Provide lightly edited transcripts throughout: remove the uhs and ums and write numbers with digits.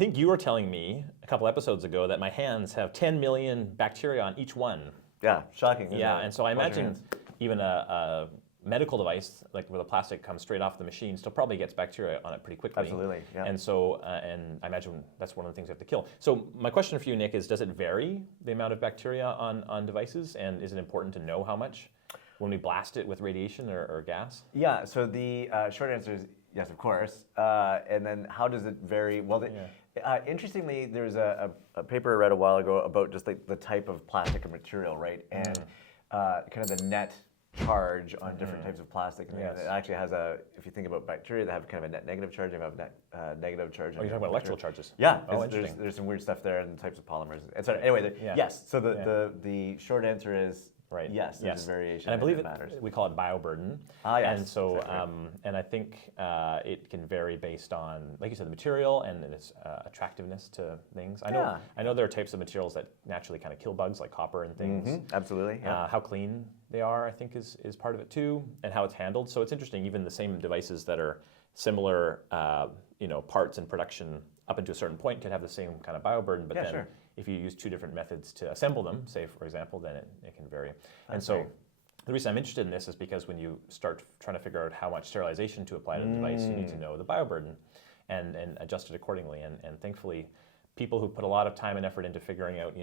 think you were telling me a couple episodes ago that my hands have 10 million bacteria on each one. Yeah, shocking. Yeah, and so I imagine even a medical device, like where the plastic comes straight off the machine, still probably gets bacteria on it pretty quickly. Absolutely, yeah. And so, and I imagine that's one of the things you have to kill. So my question for you, Nick, is does it vary, the amount of bacteria on devices? And is it important to know how much when we blast it with radiation or gas? Yeah, so the short answer is yes, of course. And then how does it vary? Well, interestingly, there's a paper I read a while ago about just like the type of plastic or material, right? And kind of the net charge on different types of plastic. And it actually has if you think about bacteria, they have kind of a net negative charge, they have a net negative charge. Oh, you're talking about electrical charges? Yeah, oh, interesting. There's some weird stuff there and types of polymers, etc. Anyway, yes, so the short answer is yes, there's a variation. And I believe matters. We call it bioburden. Yes. And so, and I think it can vary based on, like you said, the material and its attractiveness to things. I know there are types of materials that naturally kind of kill bugs, like copper and things. Absolutely. Yeah. How clean they are, I think, is part of it too, and how it's handled. So it's interesting, even the same devices that are similar, parts in production up until a certain point could have the same kind of bioburden, but then if you use two different methods to assemble them, say for example, then it can vary. And so the reason I'm interested in this is because when you start trying to figure out how much sterilization to apply to the device, you need to know the bioburden and adjust it accordingly. And thankfully, people who put a lot of time and effort into figuring out,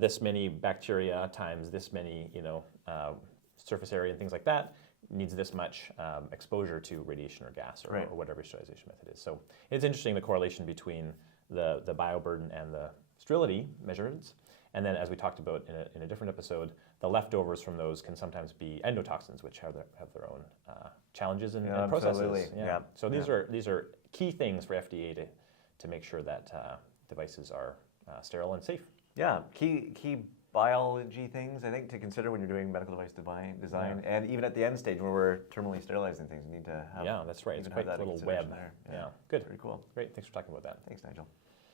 this many bacteria times this many, surface area and things like that, needs this much exposure to radiation or gas or whatever sterilization method is. So it's interesting, the correlation between the bioburden and the sterility measurements. And then, as we talked about in a different episode, the leftovers from those can sometimes be endotoxins, which have their own challenges and processes. Absolutely. Yeah. So these are key things for FDA to make sure that devices are sterile and safe. Yeah, key biology things, I think, to consider when you're doing medical device design, and even at the end stage where we're terminally sterilizing things, you need to have. Yeah, that's right. It's quite a little web there. Yeah, good. Very cool. Great. Thanks for talking about that. Thanks, Nigel.